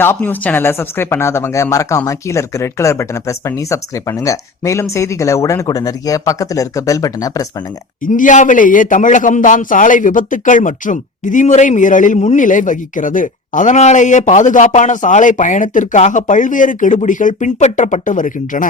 Top news சேனலை subscribe பண்ணாதவங்க மறக்காம கீழ இருக்க ரெட் கலர் பட்டனை பிரஸ் பண்ணி சப்ஸ்கிரைப் பண்ணுங்க. மேலும் செய்திகளை உடனுக்குடன் அறிய பக்கத்துல இருக்க பெல் பட்டனை பிரஸ் பண்ணுங்க. இந்தியாவிலேயே தமிழகம்தான் சாலை விபத்துக்கள் மற்றும் விதிமுறை மீறலில் முன்னிலை வகிக்கிறது. அதனாலேயே பாதுகாப்பான சாலை பயணத்திற்காக பல்வேறு கெடுபிடிகள் பின்பற்றப்பட்டு வருகின்றன.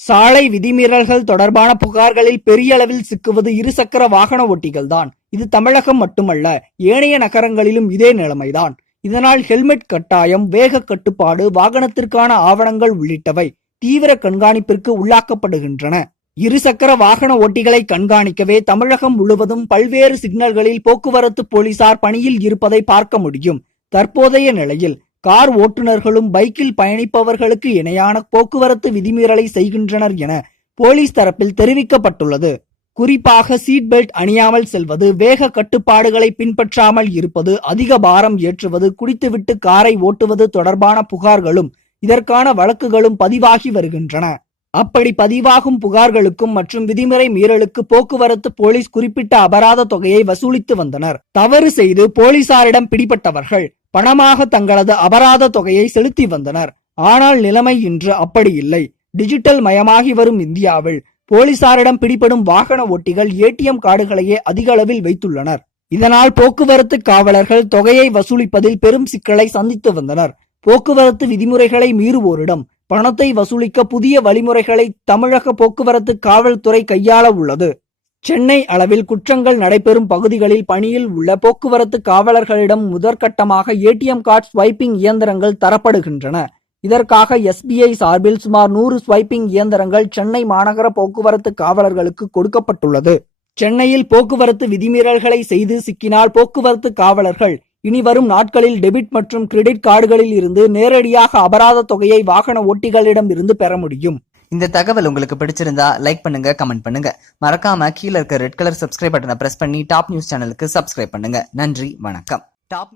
சாலை விதிமீறல்கள் தொடர்பான புகார்களில் பெரிய அளவில் சிக்குவது இருசக்கர வாகன ஓட்டிகள் தான் இது தமிழகம் மட்டுமல்ல ஏனைய நகரங்களிலும் இதே நிலைமைதான். இதனால் ஹெல்மெட் கட்டாயம் வேக கட்டுப்பாடு வாகனத்திற்கான ஆவணங்கள் உள்ளிட்டவை தீவிர கண்காணிப்பிற்கு உள்ளாக்கப்படுகின்றன. இருசக்கர வாகன ஓட்டிகளை கண்காணிக்கவே தமிழகம் முழுவதும் பல்வேறு சிக்னல்களில் போக்குவரத்து போலீசார் பணியில் இருப்பதை பார்க்க முடியும். தற்போதைய நிலையில் கார் ஓட்டுநர்களும் பைக்கில் பயணிப்பவர்களுக்கு இணையான போக்குவரத்து விதிமீறலை செய்கின்றனர் என போலீஸ் தரப்பில் தெரிவிக்கப்பட்டுள்ளது. குறிப்பாக சீட் பெல்ட் அணியாமல் செல்வது வேக கட்டுப்பாடுகளை பின்பற்றாமல் இருப்பது அதிக பாரம் ஏற்றுவது குடித்துவிட்டு காரை ஓட்டுவது தொடர்பான புகார்களும் இதற்கான வழக்குகளும் பதிவாகி வருகின்றன. அப்படி பதிவாகும் புகார்களுக்கும் மற்றும் விதிமுறை மீறலுக்கு போக்குவரத்து போலீஸ் குறிப்பிட்ட அபராத தொகையை வசூலித்து வந்தனர். தவறு செய்து போலீசாரிடம் பிடிபட்டவர்கள் பணமாக தங்களது அபராத தொகையை செலுத்தி வந்தனர். ஆனால் நிலைமை இன்று அப்படி இல்லை. டிஜிட்டல் மயமாகி வரும் இந்தியாவில் போலீசாரிடம் பிடிபடும் வாகன ஓட்டிகள் ஏடிஎம் கார்டுகளையே அதிக அளவில் வைத்துள்ளனர். இதனால் போக்குவரத்து காவலர்கள் தொகையை வசூலிப்பதில் பெரும் சிக்கலை சந்தித்து வந்தனர். போக்குவரத்து விதிமுறைகளை மீறுவோரிடம் பணத்தை வசூலிக்க புதிய வழிமுறைகளை தமிழக போக்குவரத்து காவல்துறை கையாள உள்ளது. சென்னை அளவில் குற்றங்கள் நடைபெறும் பகுதிகளில் பணியில் உள்ள போக்குவரத்து காவலர்களிடம் முதற்கட்டமாக ஏடிஎம் கார்டு ஸ்வைப்பிங் இயந்திரங்கள் தரப்படுகின்றன. இதற்காக எஸ்பிஐ சார்பில் சுமார் நூறு ஸ்வைப்பிங் இயந்திரங்கள் சென்னை மாநகர போக்குவரத்து காவலர்களுக்கு கொடுக்கப்பட்டுள்ளது. சென்னையில் போக்குவரத்து விதிமீறல்களை செய்து சிக்கினால் போக்குவரத்து காவலர்கள் இனி வரும் நாட்களில் டெபிட் மற்றும் கிரெடிட் கார்டுகளில் இருந்து நேரடியாக அபராத தொகையை வாகன ஓட்டிகளிடம் இருந்து பெற முடியும். இந்த தகவல் உங்களுக்கு பிடிச்சிருந்தா லைக் பண்ணுங்க கமெண்ட் பண்ணுங்க. மறக்காம கீழ இருக்க ரெட் கலர் சப்ஸ்கிரைப் பட்டனை பிரஸ் பண்ணி டாப் நியூஸ் சேனலுக்கு சப்ஸ்கிரைப் பண்ணுங்க. நன்றி வணக்கம். டாப்